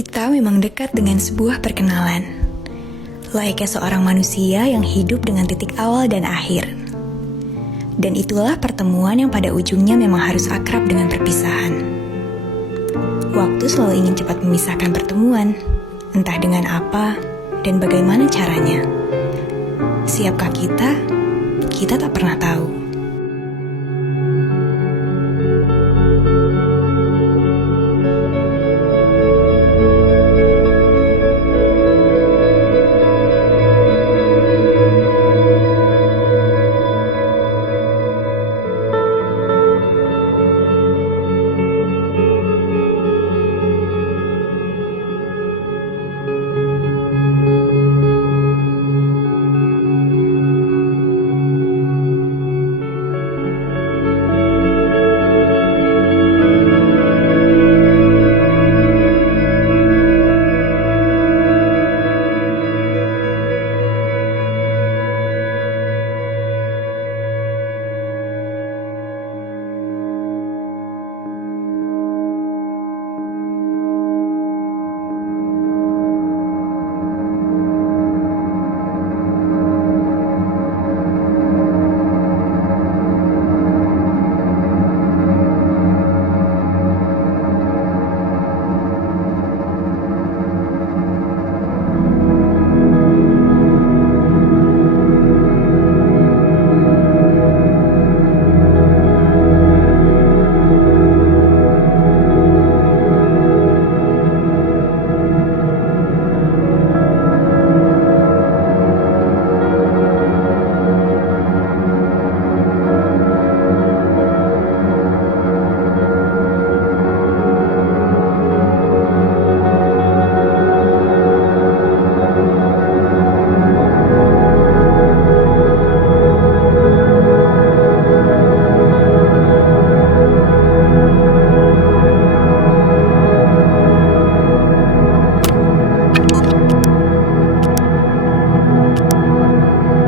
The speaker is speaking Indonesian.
Kita memang dekat dengan sebuah perkenalan, layaknya seorang manusia yang hidup dengan titik awal dan akhir. Dan itulah pertemuan yang pada ujungnya memang harus akrab dengan perpisahan. Waktu selalu ingin cepat memisahkan pertemuan, entah dengan apa dan bagaimana caranya. Siapkah kita? Kita tak pernah tahu.